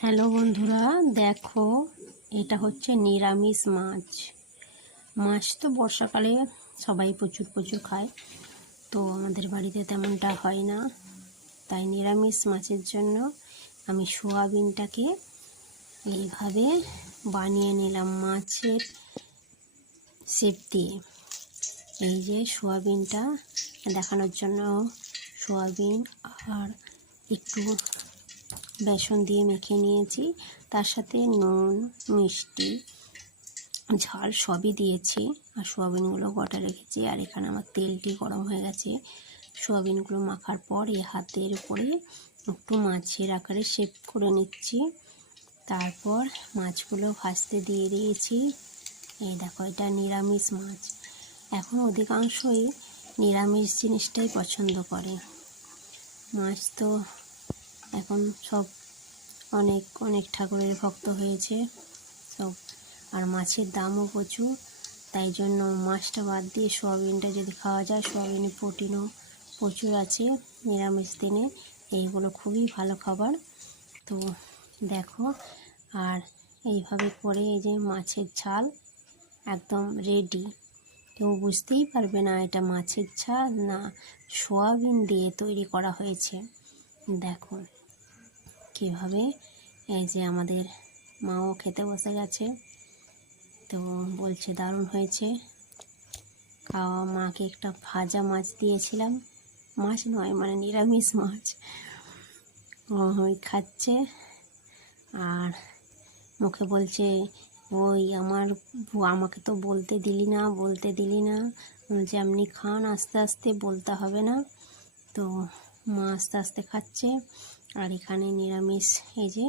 Hello বন্ধুরা, দেখো এটা হচ্ছে নিরামিষ মাছ। মাছ তো বর্ষাকালে সবাই প্রচুর প্রচুর খায়, তো আমাদের বাড়িতে তেমনটা হয় না। তাই নিরামিষ মাছের জন্য আমি সোয়াবিনটাকে এইভাবে বানিয়ে নিলাম মাছের শেপ দিয়ে। এই যে সোয়াবিনটা দেখানোর জন্য সোয়াবিন আর একটু বেসন দিয়ে মেখে নিয়েছি, তার সাথে নুন, মিষ্টি, ঝাল সবই দিয়েছি। আর সোয়াবিনগুলো গোটা রেখেছি। আর এখানে আমার তেলটি গরম হয়ে গেছে। সোয়াবিনগুলো মাখার পর এই হাতের উপরে একটু মাছের আকারে শেপ করে নিচ্ছি। তারপর মাছগুলো ভাজতে দিয়ে দিয়েছি। এই দেখো, এটা নিরামিষ মাছ। এখন অধিকাংশই নিরামিষ জিনিসটাই পছন্দ করে। মাছ তো এখন সব অনেক অনেক ঠাকুরের ভক্ত হয়েছে সব, আর মাছের দামও প্রচুর। তাই জন্য মাছটা বাদ দিয়ে সোয়াবিনটা যদি খাওয়া যায়, সোয়াবিনে প্রোটিনও প্রচুর আছে নিরামিষ দিনে। এইগুলো খুবই ভালো খাবার। তো দেখো, আর এইভাবে করে এই যে মাছের ঝাল একদম রেডি। কেউ বুঝতেই পারবে না এটা মাছের ঝাল না সোয়াবিন দিয়ে তৈরি করা হয়েছে। দেখো কীভাবে, এই যে আমাদের মাও খেতে বসে গেছে, তো বলছে দারুণ হয়েছে। খাওয়া মাকে একটা ভাজা মাছ দিয়েছিলাম, মাছ নয় মানে নিরামিষ মাছ, ওই খাচ্ছে। আর মুখে বলছে, ওই আমাকে তো বলতে দিলি না। বলছে আপনি খান আস্তে আস্তে, বলতে হবে না। তো মা আস্তে আস্তে খাচ্ছে। আর এখানে নিরামিষ এই যে